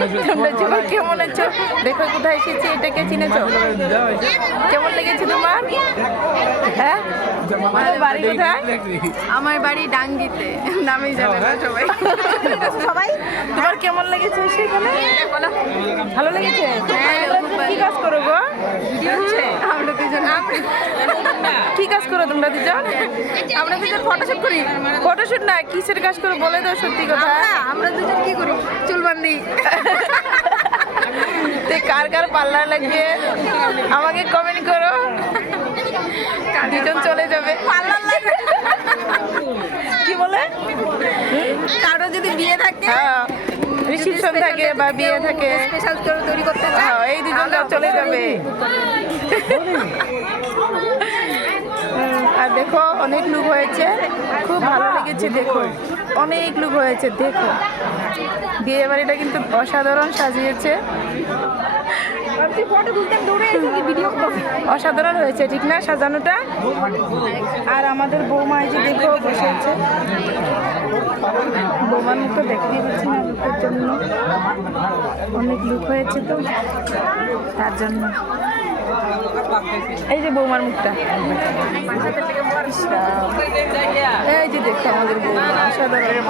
তোমরা সবাই কেমন আছো? দেখো কোথায় এসেছি, এটাকে চিনেছো? কেমন লেগেছে তোমার? হ্যাঁ, তোমার বাড়ি কোথায়? আমার বাড়ি ডাঙ্গিতে, নামেই জানে না সবাই। সবাই তোমার কেমন লেগেছে সেখানে? ভালো লেগেছে? কি কাজ করো গো? আমরা দুজন কি কাজ করো তোমরা দুজন? আমরা দুজন ফটোশুট করি। ফটোশুট না, কিসের কাজ করো বলে দাও সত্যি কথা। আমরা দুজন কি করি? চুল বান্ধি। কার কার পার্লার লাগবে আমাকে কমেন্ট করো, দুজন চলে যাবে। পার্লার লাগে কি বলে? কারো যদি বিয়ে থাকে, হ্যাঁ, রিসেপশন থাকে বা বিয়ে থাকে, স্পেশাল করে তৈরি করতে চায়, হ্যাঁ, এই দুজন চলে যাবে। আর দেখো অনেক লোক হয়েছে, খুব ভালো লেগেছে। দেখো অনেক লোক হয়েছে, দেখো বিয়ে বাড়িটা কিন্তু অসাধারণ সাজিয়েছে, অসাধারণ হয়েছে, ঠিক না সাজানোটা? আর আমাদের বৌমা এই যে দেখো বসে আছে, বৌমার মতো দেখতে পাচ্ছি না লোকের জন্য, অনেক লোক হয়েছে তো তার জন্য। এই যে বৌমার মুখটা, এই যে দেখো আমাদের বৌমা অসাধারণ।